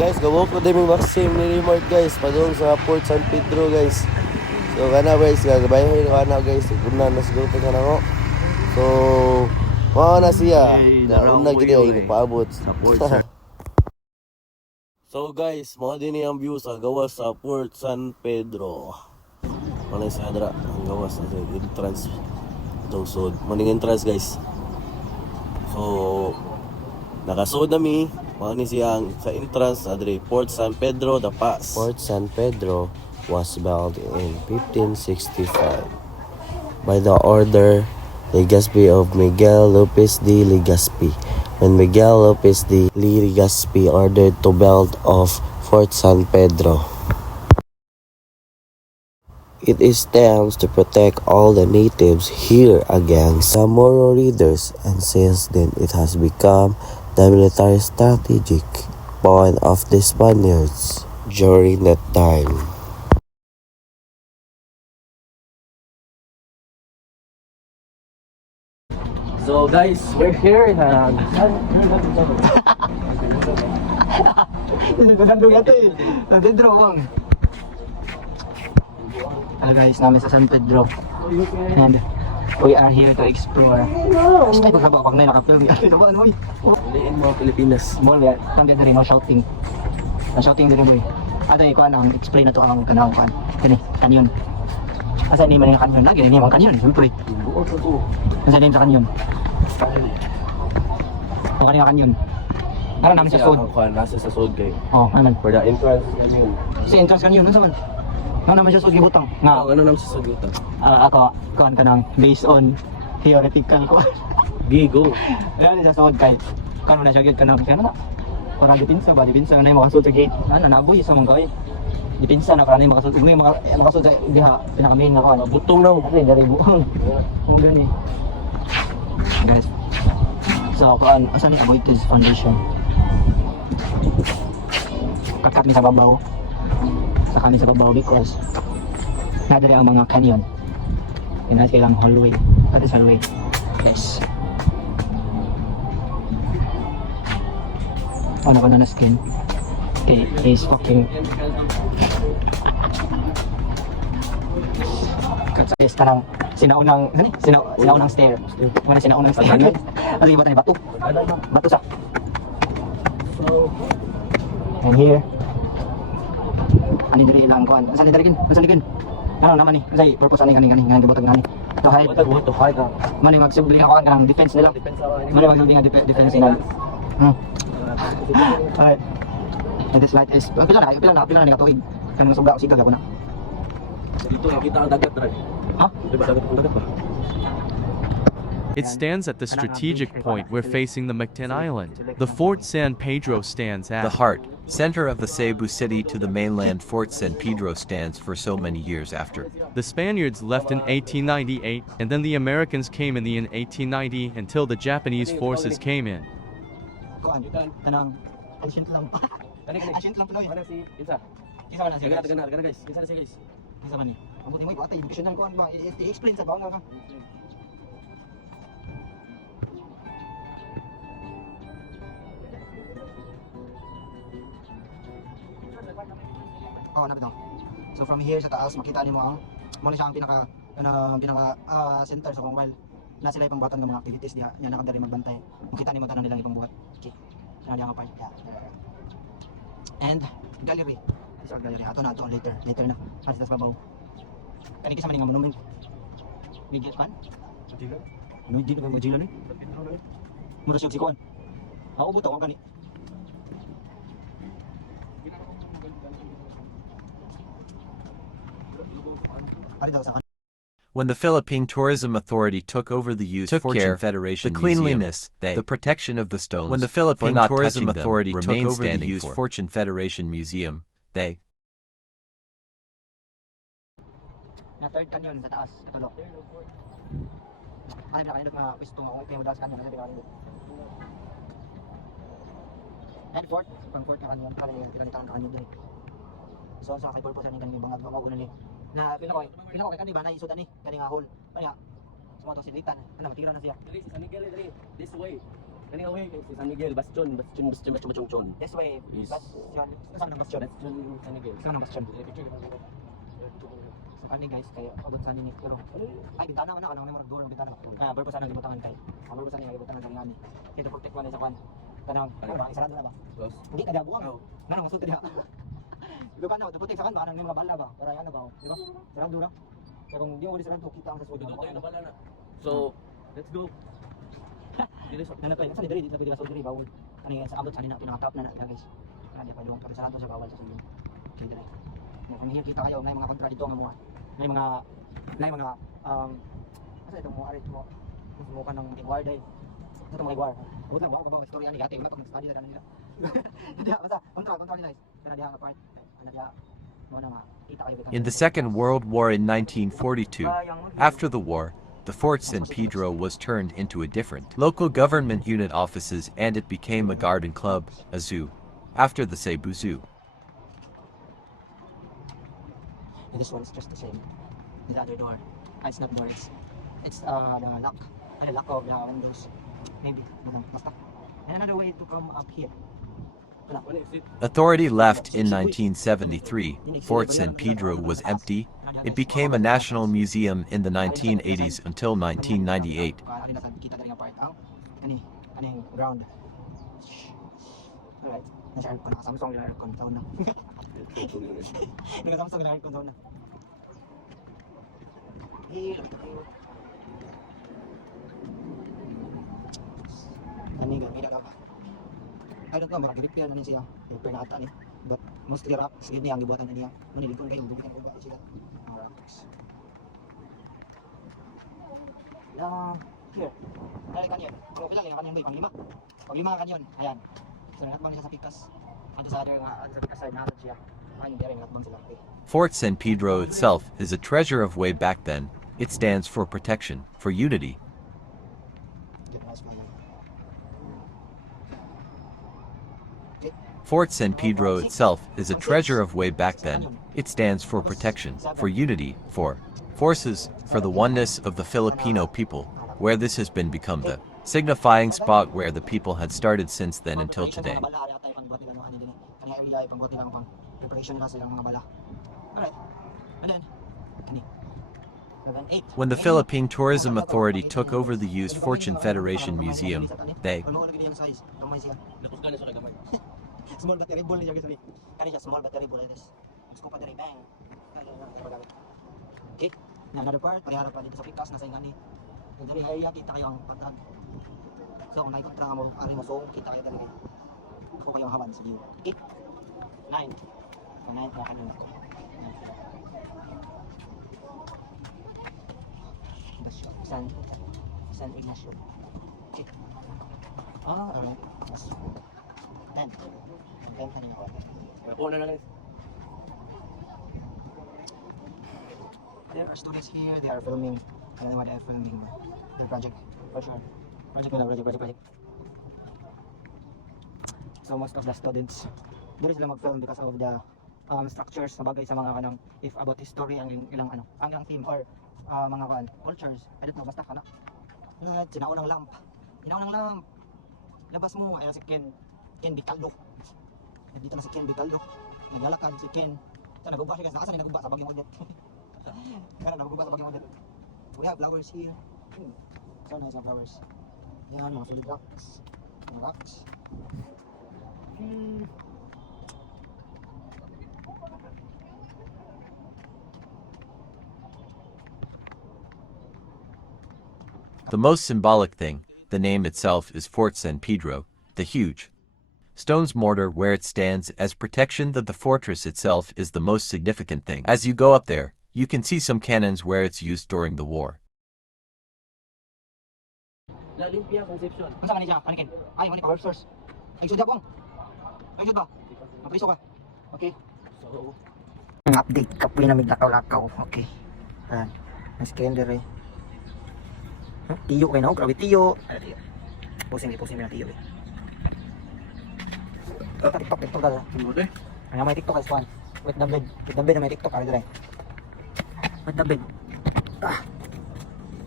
Guys, gawok ko din yung Maxim ni Remart guys. Padung sa Port San Pedro guys. So kana guys, gagabayan ko kana guys. Kuna na siguro pa kana ko. So, mao na siya. Una gid ay paabot. Sa Port San. So guys, mao din ang view sa gawas sa Port San Pedro. Ano sa adra ang gawas sa entrance. Itong sod. Maning entrance guys. So, nakasod na mi. Mao ni siyang sa entrance sa Port San Pedro, The Pass. Port San Pedro was built in 1565 by the order Legazpi of Miguel Lopez de Legazpi. When Miguel Lopez de Legazpi ordered to build of Fort San Pedro, it is stands to protect all the natives here against the Moro raiders, and since then it has become the military strategic point of the Spaniards during that time. So guys, we're here in Hello guys, namin sa San Pedro. And we are here to explore. Ay, pagkaba ako na nakapilm. Ano boy? in mga Pilipinas. Mall, tanggal na rin, no shouting. No shouting din boy. Ato ko ang explain na to ang kanang kan. Kani, kanyon. Asa ni man ang kanyon? Lagi ni man kanyon, siyempre. Asa ni sa kanyon? O kanina kanyon. Ano namin sa sod? Nasa sa sod kayo. Oh, ano? For the entrance kanyon. Si entrance kanyon, ano man? Ano naman siya sod gibutang? Nga. Ano naman sa sod ito? Ako, kuhan ka ng based on theoretical ko. Gigo. Ano sa sod kay? Kano na siya gate ka ng ano na? Para dipinsa ba? Dipinsa na yung makasod sa gate. Ano, naboy sa mga kawin. Dipinsa na para na yung makasod. Yung makasod sa diha, pinakamain na ko. Ano? Butong na mo. Kasi dari buong. Kung gani. Guys. So, kuhan, asan yung avoid this foundation? Kakat mi sa babaw. Sa kami sa babaw because nadari ang mga canyon. Inat kailang hallway. That is hallway. Yes. Ano ko na skin? Okay, he's fucking. Yes, karang sinaunang, ano? Sinaunang stair. Ano sinaunang stair? Ano yung bata ni bato? Bato sa. And here. Ani diri lang kuan. Saan diri kin? Saan dikin? Ano naman ni? Say purpose ani kani gibutang gani. To hide. To hide. Mani magsubling ako kanang defense nila. Mani magsubling defense nila. Alright. And this light is pila na katuig. Kanang suga o sigag ako na. Dito nakita ang dagat dre. Ha? Diba dagat ba? It stands at the strategic point where facing the Mactan Island. The Fort San Pedro stands at The heart, center of the Cebu city to the mainland. Fort San Pedro stands for so many years after. The Spaniards left in 1898, and then the Americans came in 1890 until the Japanese forces came in. Kuan. Kanang ancient lang. Ancient lang tuloy. Ano si Isa? Isa man na siya. Gana guys. Isa na siya guys. Isa man ni. Abuti mo ito educational kuan ba? I-explain sa baon nga ka. Oh, napit. So from here sa taas makita nimo ang mo siya ang pinaka center sa mobile. Na sila ipang batan ng mga activities niya nakadari magbantay. Makita nimo tanan nilang ipang buhat. Okay. Ano diyan pa? And gallery. This is gallery. Ato na to later na. Sa taas babaw. Kani kisa man nga monument. Bigyan kan? Ano di na Magellan ni? Mura siya si kuan. Ako buto ko kani. When the Philippine Tourism Authority took over the use of Fortune Federation the cleanliness, the protection of the stones. When the Philippine Tourism Authority took over the use Fortune Federation Museum, they Na third canyon sa taas, katulo. Ano ba kanindot mga pwesto nga okay wala sa canyon, ano ba kanindot? And fourth, pang fourth na canyon, para nila tawag canyon diri. So sa kay purpose ni kaniyang bangag mao ni na pinako kay kanina na isod ani kani nga hole. Kaya sumo to silitan, ana matira na siya. Dili sa San Miguel diri. This way. Kani away kay San Miguel, Bastion. This way, Is- Bastion. Saan ang Bastion? Bastion San Miguel. Saan ang Bastion? So kani guys, kayo abot sa nini pero ay bintana na kanang mo door ang bintana. Ah, purpose ana gibutangan kay. Ang purpose ana gibutangan kay ngani. Kay to protect man sa kwan. Kanang ay sarado na ba? Tapos, Hindi ka dabuang. Nang masud diha. Iba pa na, to protect sa kan ba nang mga bala ba? Para ano ba? Di ba? Sarado na. Kaya kung di mo di sarado kita ang sa sud. tayo na pala na. So, let's go. Dili sa Nana to, sa diri dito pwede ka sud diri bawal. Kani sa abot sa nina pinaka-top na guys. Kani pa doon sarado sa bawal sa sud. Okay diri. Kung hindi kita kayo may mga kontra dito nga mo. May mga asa itong mo arit mo. Mo ka nang guard ay. Ito mga guard. Wala ba ko ba istorya ni ate wala pang study na nila. Dia basta kontra ni guys. Kana dia nga part. Ana dia mo na makita kayo. In the Second World War in 1942, after the war, the Fort San Pedro was turned into a different local government unit offices and it became a garden club, a zoo, after the Cebu Zoo. This one's just the same. The other door. It's not door. It's the lock. The lock of the windows. Maybe. Basta. And another way to come up here. Wala. Authority left in 1973. Fort San Pedro was empty. It became a national museum in the 1980s until 1998. Ano na kita dari nga part ang kaning ground. Alright. Nasa aircon na Samsung na aircon sound na. Naka Samsung na aircon sound na. Ani ga pila ka ba? I don't know, mag-repair na niya siya. Repair na ata ni. But mostly rocks, yun niya ang gibuhatan na niya. Manilikon kayo, bubitan ko ba sila. Mga rocks. Here. Dali kanyon. Pero pila lang kanyon boy, pang-lima. Pang-lima kanyon. Ayan. So nangatbang siya sa pikas. Ano sa other nga, sa pikas side natin siya. Ayun, dere nangatbang sila. Okay. Fort San Pedro itself is a treasure of way back then. It stands for protection, for unity. Good, nice man. Fort San Pedro itself is a treasure of way back then. It stands for protection, for unity, for forces, for the oneness of the Filipino people, where this has been become the signifying spot where the people had started since then until today. When the Philippine Tourism Authority took over the used Fortune Federation Museum, they small battery ball niya guys. Kani siya small battery ball this. Scoop battery bang. Okay. Na another part, parehara pa dito sa pikas na sa ingani. Kung dari area kita kayo ang pagdag. So kung naikontra nga mo ari mo so kita kayo talaga. Ako kayo ang haban sa view. Okay. 9. So 9 na kanina. San Ignacio. Okay. Alright. 10 kanina ko. ako na lang. There are students here, they are filming. I don't know what they are filming. The project, for sure. Project. So most of the students, dito sila mag-film because of the structures na bagay sa mga kanang if about history ang ilang ano, ang theme or mga kan cultures. I don't know, basta kana. Sinaunang lamp. Labas mo, ayun si Ken Bicaldo. Dito na si Ken Bicaldo. Naglalakad si Ken. Sa nagugba siya guys, nakasan na nagugba sa Baguio Magnet. Kaya nagugba sa Baguio Magnet. We have flowers here. So nice ang flowers. Yan, mga solid rocks. Mga rocks. The most symbolic thing, the name itself, is Fort San Pedro, the huge stone's mortar where it stands as protection. That the fortress itself is the most significant thing. As you go up there, you can see some cannons where it's used during the war. La Limpia Concepcion. Unsa kanina siya? Panikin. Ay, mo ni power source. Ay, sud bang. Ay, sud ba? Mapriso ka. Okay. So, Ang update kapoy na miglakaw-lakaw. Okay. Ayan. Ang scanner eh. Tiyo kayo na. Grabe tiyo. Pusing na tiyo eh. TikTok dala. Ano may TikTok as one. With the bed na may TikTok. Ano dala. With the bed.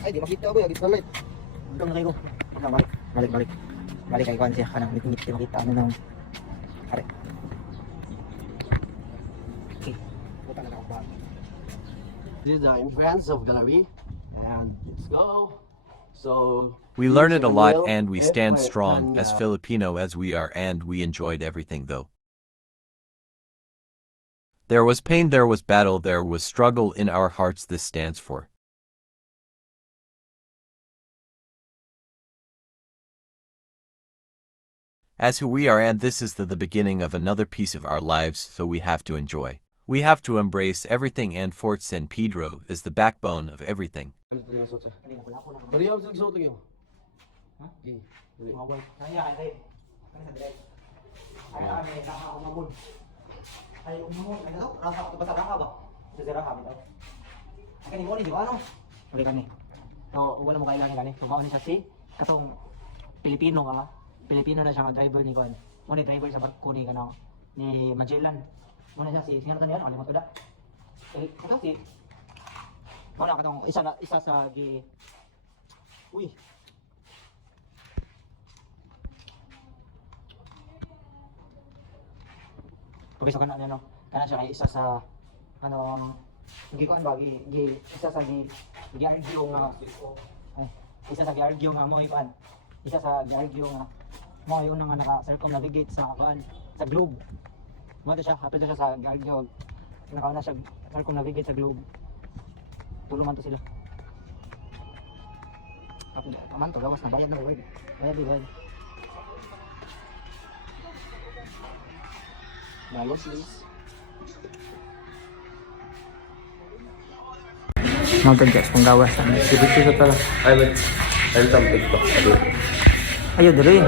Ay, di makita ba? Agit balik. Hanggang na kayo. Balik. Balik kay kuan siya kanang ngit-ngit makita ano nang. Are. Okay. Buta na ako ba. This is the entrance of gallery, and let's go. So We learned it a lot and we stand strong as Filipino as we are, and we enjoyed everything though. There was pain, there was battle, there was struggle in our hearts. This stands for as who we are, and this is the beginning of another piece of our lives, so we have to enjoy. We have to embrace everything, and Fort San Pedro is the backbone of everything. Bari ako sa suot yung. Ha? Mga boy. Kaya kay. Kaya sa direct. Ay kami nakakumamon. Ay umamon. Ay daw, rasa ko basta raka ba? Sa raka bitaw. Kani mo ni di ba ano? Uli kani. So wala mo kailangan gani. So mao ni siya si katong Pilipino ka. Pilipino na siya nga driver ni kon. Mo ni driver sa barko ni kana ni Magellan. Mo na siya si sino tani ano? Alimot ko da. Ito si wala ka tong isa sa gi. Uy. Pagisa ka na ano, kana siya ay isa sa ano gi ko ba gi isa sa gi argue nga ay isa sa gi argue nga mo ipan. Isa sa gi argue nga mo yung nga naka-circumnavigate sa kuan sa globe. Mo siya, hapit siya sa gi argue. Nakauna siya circumnavigate sa globe. Tulungan to sila. Kapag aman to, gawas na bayad na word. Bayad di word. Bayad please. Mountain guys, kung gawas. Sibit sa tala. Ay, wait. I'll come TikTok. Ayun, dali.